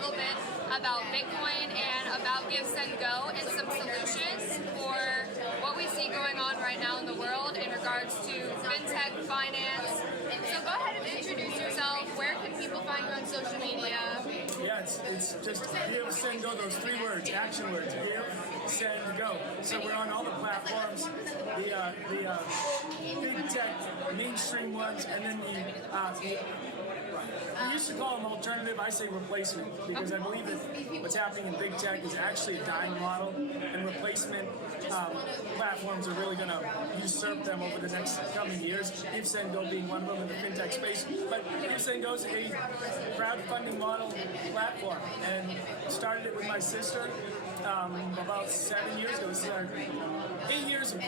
little bit about Bitcoin and about GiveSendGo and some solutions for what we see going on right now in the world in regards to fintech, finance. So go ahead and introduce yourself. Where can people find you on social media? Yeah, it's just give, send, go, those 3 words, action words, give, send, go. So we're on all the platforms, the big tech, mainstream ones, and then we used to call them alternative, I say replacement, because I believe that what's happening in big tech is actually a dying model, and replacement platforms are really going to usurp them over the next coming years. GiveSendGo being one of them in the fintech space. But GiveSendGo is a crowdfunding model platform, and started it with my sister about 7 years ago. This is our 8 years of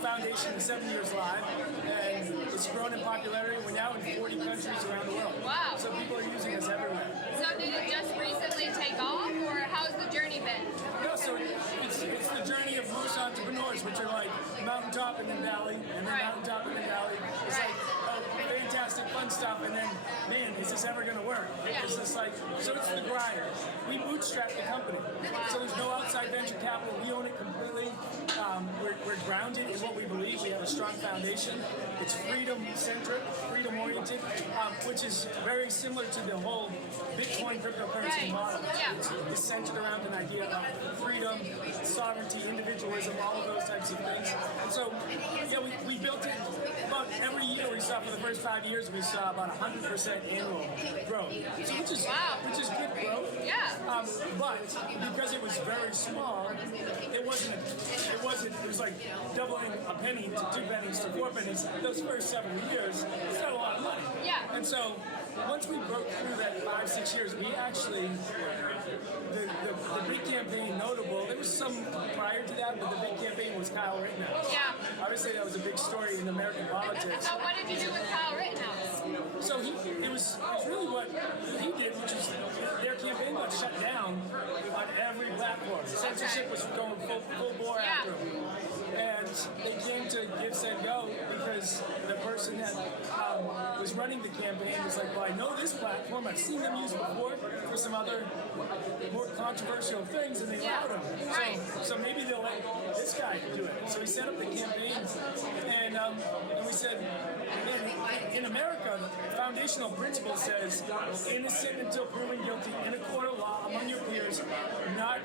foundation and 7 years live, and it's grown in popularity. We're now in 40 countries around the world. Wow. So people are using us everywhere. So did it just recently take off, or how's the journey been? No, so it's the journey of most entrepreneurs, which are like mountaintop and then valley, and then mountaintop and then valley. It's like, oh, fantastic, fun stuff, and then, man, is this ever going to work? Yeah. It's just like, so it's the grind. We bootstrap the company. So there's no outside venture capital. We own it completely. We're grounded in what we believe. We have a strong foundation. It's freedom-centric, freedom-oriented, which is very similar to the whole Bitcoin cryptocurrency model. Yeah. It's centered around an idea of freedom, sovereignty, individualism, all of those types of things. And so, yeah, we built it. About every year we saw, for the first 5 years, we saw about 100% annual growth, so which is good growth. Yeah. But because it was very small, it was like doubling a penny to 2 pennies to 4 pennies. Those first several years, it's not a lot of money. Yeah. And so once we broke through that 5-6 years, we actually, the big campaign notable, there was some prior to that, but the big campaign was Kyle Rittenhouse. Yeah. Obviously that was a big story in American politics. So what did you do with Kyle Rittenhouse? So it was really what he did, which is their campaign got shut down on every platform. Censorship was going full bore after him. And they came to GiveSendGo because the person that was running the campaign was like, well, I know this platform. I've seen them use it before for some other more controversial things, and they allowed him. So maybe they'll let this guy do it. So we set up the campaign, and we said, man, in America, the foundational principle says innocent until proven guilty in a court of law among your peers, not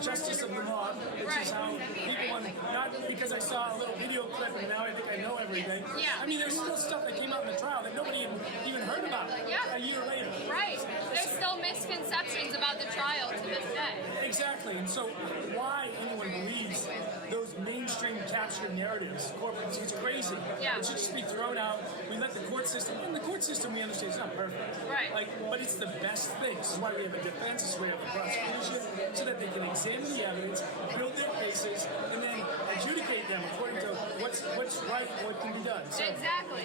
justice of the law, which is how people want, not because I saw a little video clip and now I think I know everything. Yeah. I mean, there's still stuff that came out in the trial that nobody even heard about a year later. Right. There's still misconceptions about the trial to this day. Exactly. And so why anyone believes those mainstream captured narratives, corporates, it's crazy. Yeah. It should just be thrown out. We let the court system, and the court system we understand is not perfect. Right. But it's the best thing. This is why we have a defense, this is why we have a prosecution, so that they can examine the evidence, build their cases, and then adjudicate them according to what's right and what can be done. So, exactly.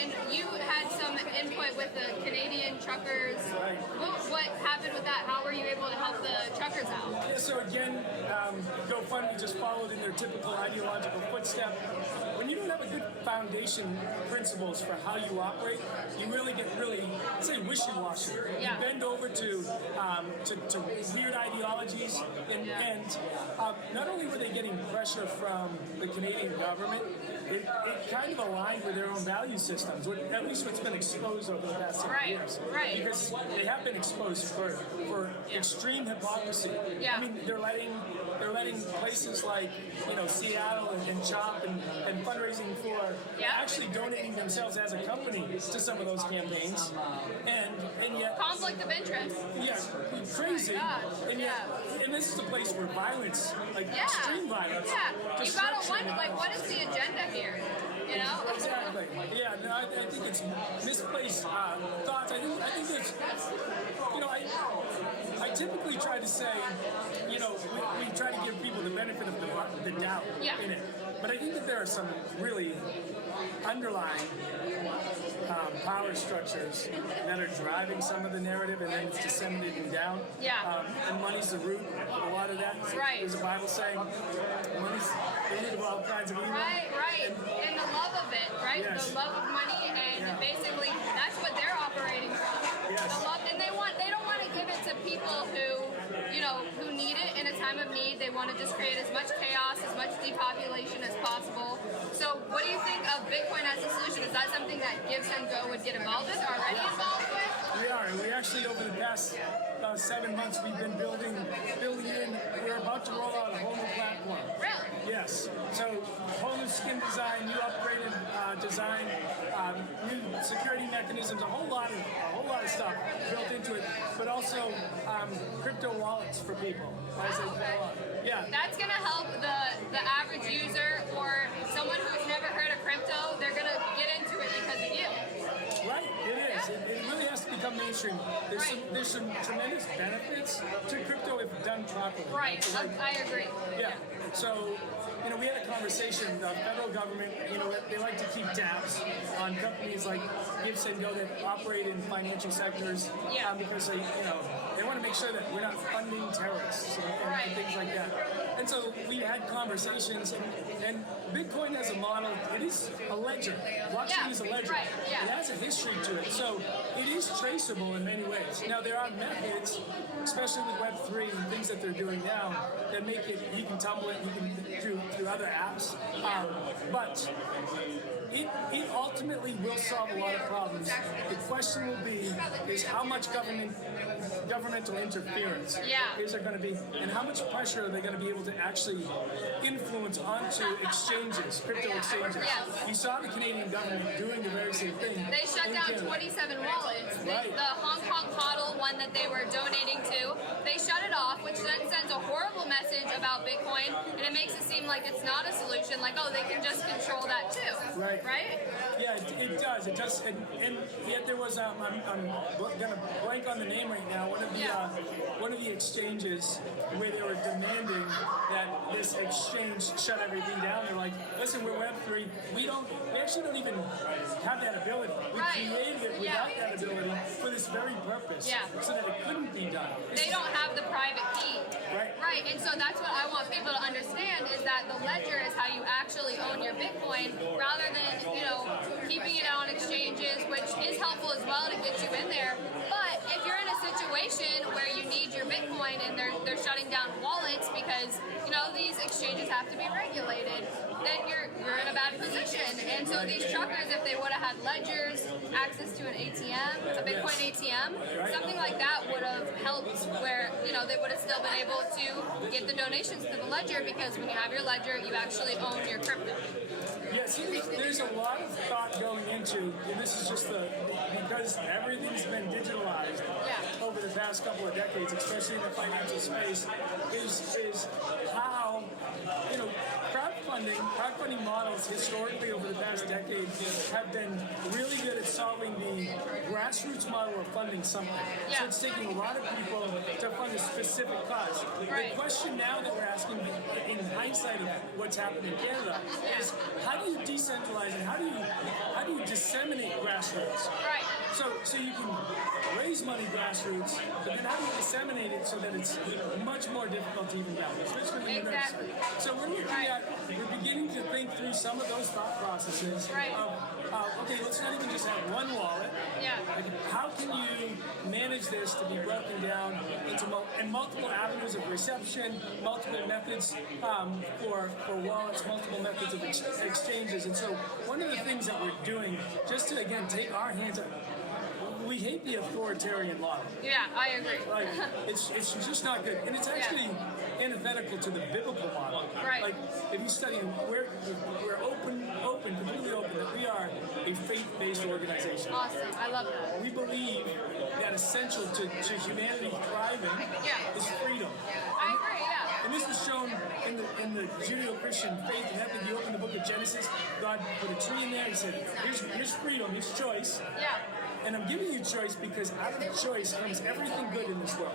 And you had some input with the Canadian truckers. Right. What happened with that? How were you able to help the truckers out? Yeah, so again, GoFundMe just followed in their typical ideological footstep. When you don't have a good foundation principles for how you operate, you really get I'd say wishy-washy. Yeah. You bend over to weird ideologies, and not only were they getting pressure from the Canadian government, it kind of aligned with their own value systems, at least what's been exposed over the past 7 years. Right. Because they have been exposed for extreme hypocrisy. Yeah. I mean, they're letting places like Seattle and CHOP and fundraising for actually donating themselves as a company to some of those campaigns, and yet Conflict of interest. yeah, crazy, and yet, and this is a place where violence, extreme violence. Yeah. You gotta destruction, wonder, what is the agenda here? You know? Exactly. Yeah. No, I think it's misplaced thoughts. I think there's, I typically try to say, we try to give people the benefit of the doubt in it. But I think that there are some really underlying power structures that are driving some of the narrative, and then it's disseminating down. Yeah. And money's the root of a lot of that. Right. There's a Bible saying, money's the root of all kinds of evil. Right. And the love of it, right? Yes. The love of money, and basically that's what they're operating from. Yes. The love, and they don't want to give it to people who need it in a time of need. They want to just create as much chaos, as much depopulation as possible. So what do you think of Bitcoin as a solution? Is that something that GiveSendGo would get involved with, already involved with? We are. We actually, over the past 7 months, we've been building in. We're about to roll out a whole new platform. Really? Yes. So whole new skin design, new upgraded design, new security mechanisms, a whole lot of stuff built into it. But also crypto wallets for people. Yeah. That's gonna help the average user or someone who's never heard of crypto. They're gonna get into it because of you. Right, it is. It really has to become mainstream. There's some tremendous benefits to crypto if done properly. Right, I agree. Yeah. So, we had a conversation. The federal government, they like to keep tabs on companies like GiveSendGo that operate in financial sectors because they want to make sure that we're not funding terrorists and things like that. And so we had conversations, and Bitcoin as a model, it is a ledger. Blockchain is a ledger. Right. Yeah. It has a history to it, so it is traceable in many ways. Now there are methods, especially with Web3 and things that they're doing now, that make it, you can tumble it, you can through other apps, but it ultimately will solve a lot of problems. The question will be is how much governmental interference is there going to be, and how much pressure are they going to be able to actually influence onto exchanges, crypto exchanges. You saw the Canadian government doing the very same thing. They shut down 27 wallets. The Hong Kong HODL one that they were donating to, they shut it off, which then sends a horrible message about Bitcoin, and it makes it seem like it's not a solution, like, oh, they can just control that too. Right? Yeah, it does. It does. And yet there was, I'm going to blank on the name right now, one of the exchanges where they were demanding that this exchange shut everything down. They're like, listen, we're Web3. We actually don't even have that ability. We created it without that ability for this very purpose, so that it couldn't be done. They don't have the private key. Right, and so that's what I want people to understand is that the ledger is how you actually own your Bitcoin rather than, keeping it on exchanges, which is helpful as well to get you in there. But if you're in a situation where you need your Bitcoin and they're shutting down wallets because, these exchanges have to be regulated, then you're in a bad position. And so these truckers, if they would have had ledgers, access to an ATM, a Bitcoin ATM, something like that would have helped where, they would have still been able to get the donations to the ledger because when you have your ledger, you actually own your crypto. Yeah, see, there's a lot of thought going into, and this is just because everything's been digitalized over the past couple of decades, especially in the financial space, is how, crowdfunding models historically over the past decade have been really good at solving the grassroots model of funding something. So it's taking a lot of people to fund a specific cause. The question now that we're asking in hindsight of what's happened in Canada is how do you decentralize and how do you disseminate grassroots? So you can raise money grassroots, but then how do you disseminate it so that it's much more difficult to even down, especially when you're nervous. So we're beginning to think through some of those thought processes of, okay, let's not even just have one wallet. Like, how can you manage this to be broken down into multiple avenues of reception, multiple methods for wallets, multiple methods of exchanges. And so one of the things that we're doing, just to, again, take our hands up, we hate the authoritarian model. Yeah, I agree. Like, it's just not good. And it's actually antithetical to the biblical model. Like, if you study, we're completely open, that we are a faith-based organization. Awesome, I love that. We believe that essential to humanity thriving is freedom. I agree, And this was shown in the Judeo-Christian faith. And I think you open the book of Genesis, God put a tree in there and said, here's freedom, here's choice. And I'm giving you choice because out of choice comes everything good in this world.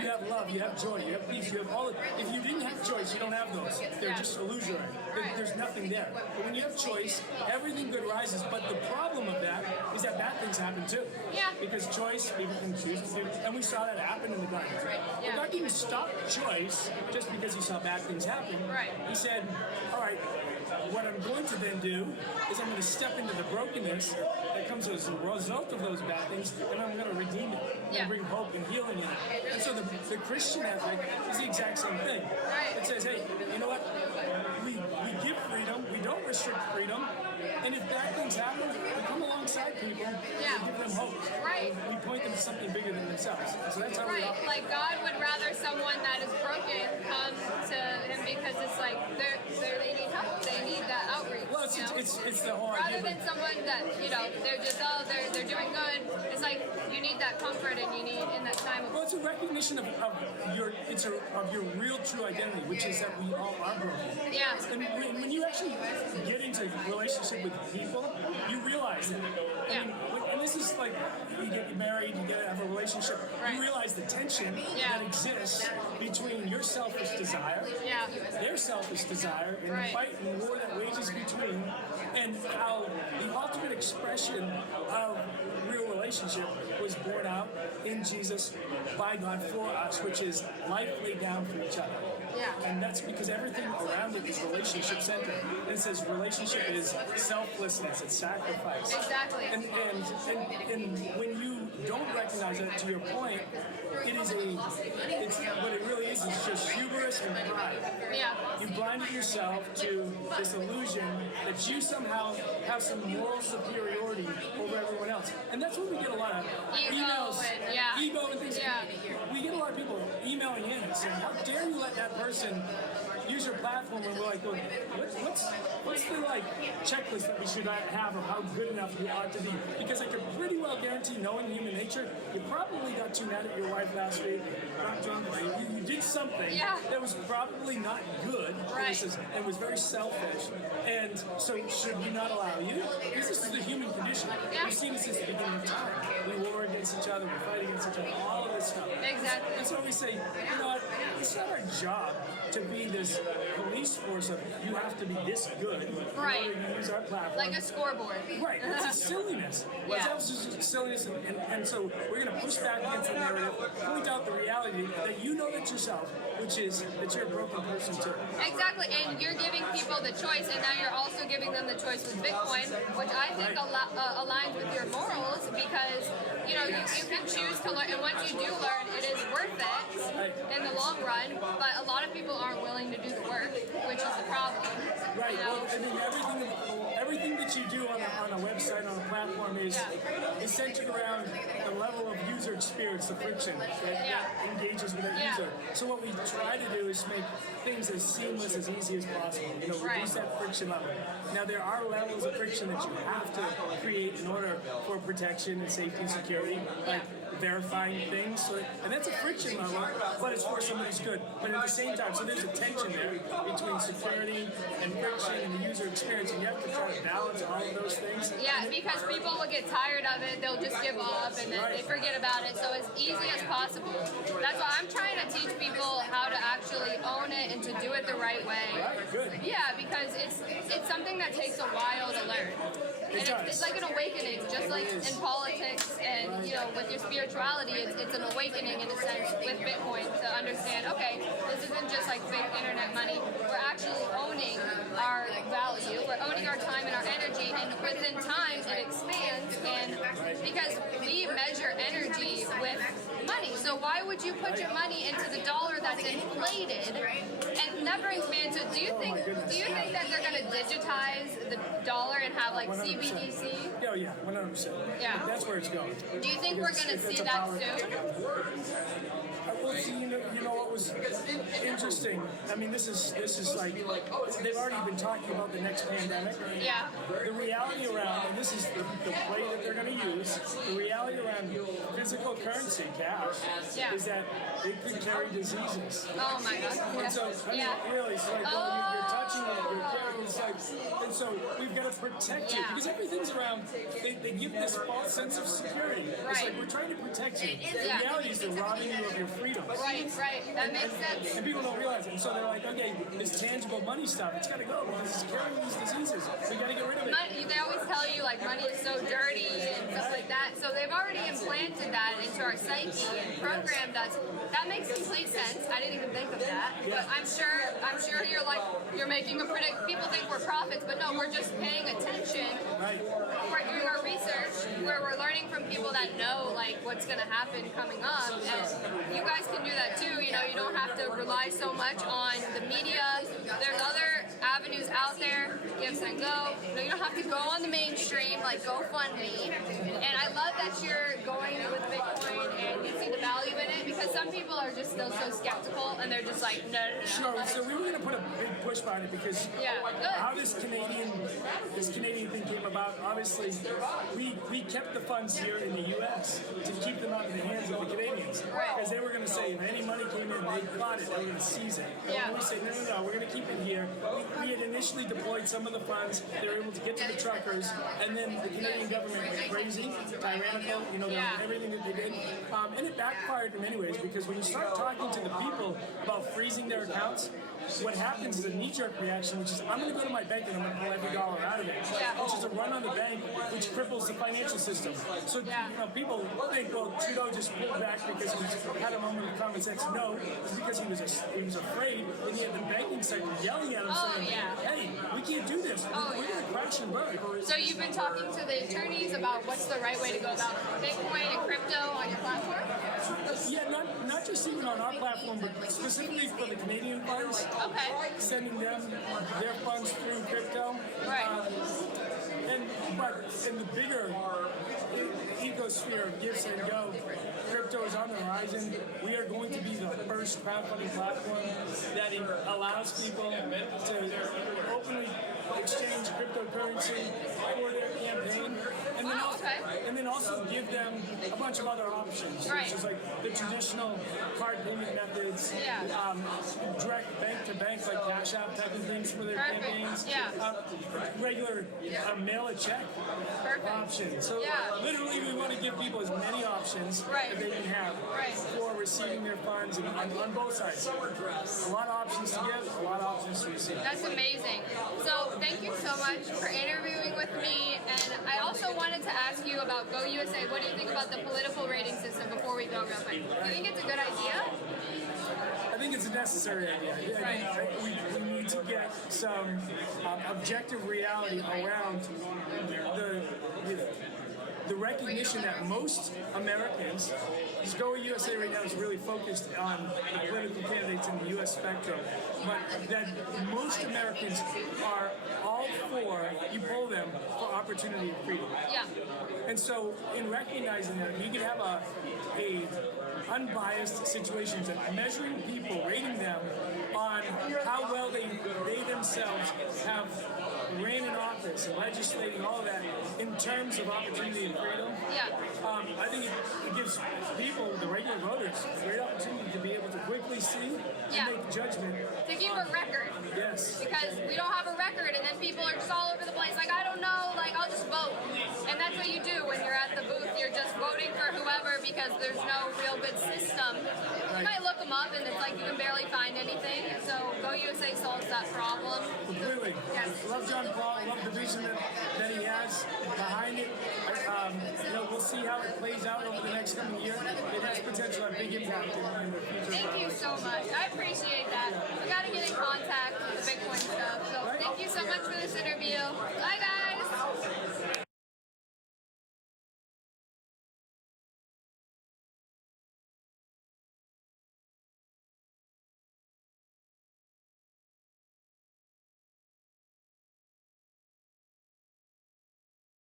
You have love, you have joy, you have peace, you have all of it. If you didn't have choice, you don't have those. They're just illusory. There's nothing there. But when you have choice, everything good rises. But the problem of that is that bad things happen too. Because choice, people can choose to do. And we saw that happen in the garden. But God didn't stop choice just because he saw bad things happen. He said, all right, what I'm going to then do is I'm going to step into the brokenness that comes as a result of those bad things, and I'm going to redeem it and bring hope and healing in it. And so the Christian ethic is the exact same thing. It says, hey, you know what? We give freedom, we don't restrict freedom, and if bad things happen, we come alongside people and give them hope. We point them to something bigger than themselves. So that's how we operate. Like God would rather someone that is broken come to him because it's like they need help, they need that outreach. Well, it's the whole rather idea. than someone that, they're just, they're doing good. It's like you need that comfort and you need in that time of... Well, it's a recognition of your real true identity, which is that we all are broken. Yeah. And when you actually get into a relationship with people, you realize that. I mean, and this is like, you get married, you get to have a relationship, you realize the tension that exists between your selfish desire, their selfish desire, and the fight and war that wages between, and how the ultimate expression of real relationship was born out in Jesus by God for us, which is life laid down for each other. And that's because everything around it is relationship centered. And it says relationship is selflessness, it's sacrifice. Exactly. And when you don't recognize that, to your point, it's what it really is just hubris and pride. You blinded yourself to this illusion that you somehow have some moral superiority over everyone else. And that's when we get a lot of emails, ego and things. We get a lot of people emailing in and saying, how dare you let that person use your platform, and we're like, well, what's the checklist that we should have of how good enough we ought to be? Because I could pretty well guarantee, knowing human nature, you probably got too mad at your wife last week, got drunk, you did something that was probably not good, and was very selfish. And so should we not allow you? Because this is the human condition. We've seen this since the beginning of time. We war against each other, we fight against each other, all of this stuff. Exactly. And so we say, you know what, it's not our job to be this police force of you have to be this good in order to use our platform. Like a scoreboard. It's a silliness. What's else is silliness, and so we're going to push back against the narrative, point out the reality that you know that yourself, which is that you're a broken person too. Exactly, and you're giving people the choice, and now you're also giving them the choice with Bitcoin, which I think aligns with your morals, because you can choose to learn, and once you do learn, it is worth it in the long run. But a lot of people aren't willing to do the work, which is the problem. Well, I mean, everything that you do on a website, on a platform is centered around the level of user experience, the friction that engages with that user. So what we try to do is make things as seamless, as easy as possible. Reduce that friction level. Now, there are levels of friction that you have to create in order for protection and safety and security, like verifying things, and that's a friction level, but it's for somebody's good. But at the same time, so there's a tension there between security and friction and the user experience, and you have to try to balance all of those things. Because people will get tired of it, they'll just give up, and then they forget about it. So as easy as possible. That's why I'm trying to teach people how to actually own it and to do it the right way. Good. Because it's something that takes a while to learn. And it's like an awakening, just like in politics and with your spirituality, it's an awakening in a sense with Bitcoin to understand, okay, this isn't just like fake internet money. We're actually owning our value, we're owning our time and our energy, and within time it expands, and because we measure energy with money. So why would you put your money into the dollar that's inflated? And that brings me into, do you think that they're going to digitize the dollar and have like CBDC? Oh yeah, 100%. Yeah. That's where it's going. Do you think we're going to see that soon? Well, see, you know what was interesting? I mean, this is like, they've already been talking about the next pandemic. The reality around, and this is the play that they're going to use, the reality around physical currency, cash, is that it could carry diseases. Oh my God. And so, I mean, really, so like, you're touching it, you're carrying it, like, and so we've got to protect it, because everything's around, they give this false sense of security. It's like, we're trying to protect you. The reality is they're robbing you of your freedom. Right. That makes sense. And people don't realize it. And so they're like, okay, this tangible money stuff, it's got to go because it's carrying these diseases. We got to get rid of it. They always tell you, like money is so dirty and stuff like that. So they've already implanted that into our psyche and programmed us. That makes complete sense. I didn't even think of that. But I'm sure you're making a predict. People think we're prophets, but no, we're just paying attention. Right. We're doing our research where we're learning from people that know like what's going to happen coming up, and you guys can do that too. You know, you don't have to rely so much on the media. There's other avenues out there. GiveSendGo. You know, you don't have to go on the mainstream like GoFundMe. And I love that you're going with Bitcoin and you see the value in it, because some people are just still so skeptical and they're just like, no. Sure. So we were going to put a big push behind it because how this Canadian thing came about. Obviously, we kept the funds here in the U.S. to keep them out of the hands of the Canadians, because they were going to say if any money came in, they caught it, they were going to seize it. And we say no, we're going to keep it here. We had initially deployed some of the funds. They were able to get to the truckers, and then the Canadian government went crazy, tyrannical, everything that they did, and it backfired in many ways, because when you start talking to the people about freezing their accounts, what happens is a knee-jerk reaction, which is I'm going to go to my bank and I'm going to pull every dollar out of it, which is a run on the bank, which cripples the financial system. So people think, well, Trudeau just pulled back because he had a moment of common sense. No, it's because he was afraid, and he had the banking sector yelling at him saying, hey, we can't do this. We're going to crash and burn. So you've been talking to the attorneys about what's the right way to go about Bitcoin and crypto on your platform? Yeah, not just even on our platform, but specifically for the Canadian funds. Okay. Sending them their funds through crypto. Right. But in the bigger ecosphere of GiveSendGo, crypto is on the horizon. We are going to be the first crowdfunding platform that allows people to openly exchange cryptocurrency for their campaign, and then also give them a bunch of other options, such as like the traditional card payment methods, direct bank to bank like Cash App type of things for their campaigns, regular mail a check options. So literally, we want to give people as many options that they can have for receiving their funds, and on both sides. A lot of options to give, a lot of options to receive. That's amazing. So thank you so much for interviewing with me, and I also wanted to ask you about GoUSA. What do you think about the political rating system before we go real quick? Do you think it's a good idea? I think it's a necessary idea. We need to get some objective reality around the recognition that most Americans, because GoUSA right now is really focused on the political candidates in the U.S. spectrum, but that most Americans are all for, you poll them, for opportunity and freedom. Yeah. And so in recognizing that, you can have a unbiased situations and measuring people, rating them on how well they themselves have ran in office and legislating, all of that, in terms of opportunity and freedom. I think it gives people, the regular voters, a great opportunity to be able to quickly see and make judgment. To keep a record. Yes. Because we don't have a record, and then people are just all over the place, like, I don't know, like, I'll just vote. And that's what you do when you're at the booth. You're just voting for whoever because there's no real good system. You might look them up, and it's like you can barely find anything. So GoUSA solves that problem. Completely. Yes. Love John Paul. Love the vision that he has behind it. We'll see how it plays out over the next coming year. It has potential to have big impact in the future. Thank you so much. I appreciate that. We got to get in contact with the Bitcoin stuff. So thank you so much for this interview. Bye, guys.